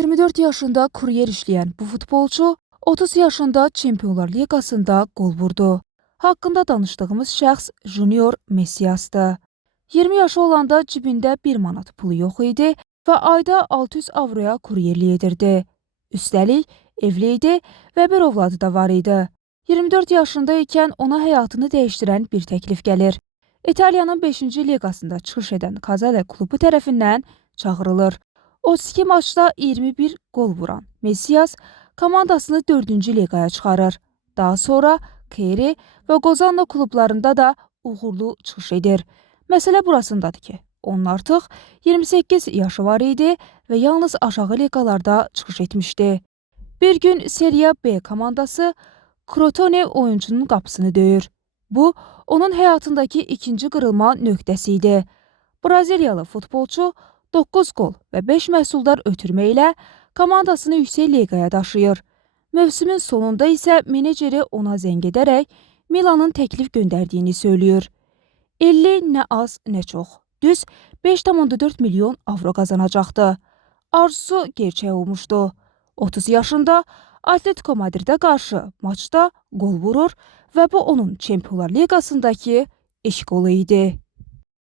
24 yaşında kuryer işləyən bu futbolçu 30 yaşında Çempionlar Liqasında qol vurdu. Haqqında danışdığımız şəxs Junior Messias'dır. 20 yaşı olanda cibində 1 manat pulu yox idi və ayda 600 avroya kuryerlik edirdi. Üstəlik, evli idi və bir ovladı da var idi. 24 yaşında ikən ona həyatını dəyişdirən bir təklif gəlir. İtaliyanın 5-ci liqasında çıxış edən Kazale klubu tərəfindən çağırılır. 32 maçda 21 qol vuran Messias komandasını 4-cü liqaya çıxarır. Daha sonra Keri və Qozanlo klublarında da uğurlu çıxış edir. Məsələ burasındadır ki, onun artıq 28 yaşı var idi və yalnız aşağı liqalarda çıxış etmişdi. Bir gün Serie B komandası Crotone oyuncunun qapısını döyür. Bu, onun həyatındakı ikinci qırılma nöqtəsi idi. Braziliyalı futbolçu 9 qol və 5 məhsuldar ötürməklə komandasını yüksək liqaya daşıyır. Mövsümün sonunda isə meneceri ona zəng edərək Milanın təklif göndərdiyini söylüyor. 50 nə az, nə çox. Düz 5,4 milyon avro qazanacaqdı. Arzusu gerçək olmuşdu. 30 yaşında Atletico Madrid'ə qarşı maçda qol vurur və bu onun Çempionlar Liqasındakı ilk qolu idi.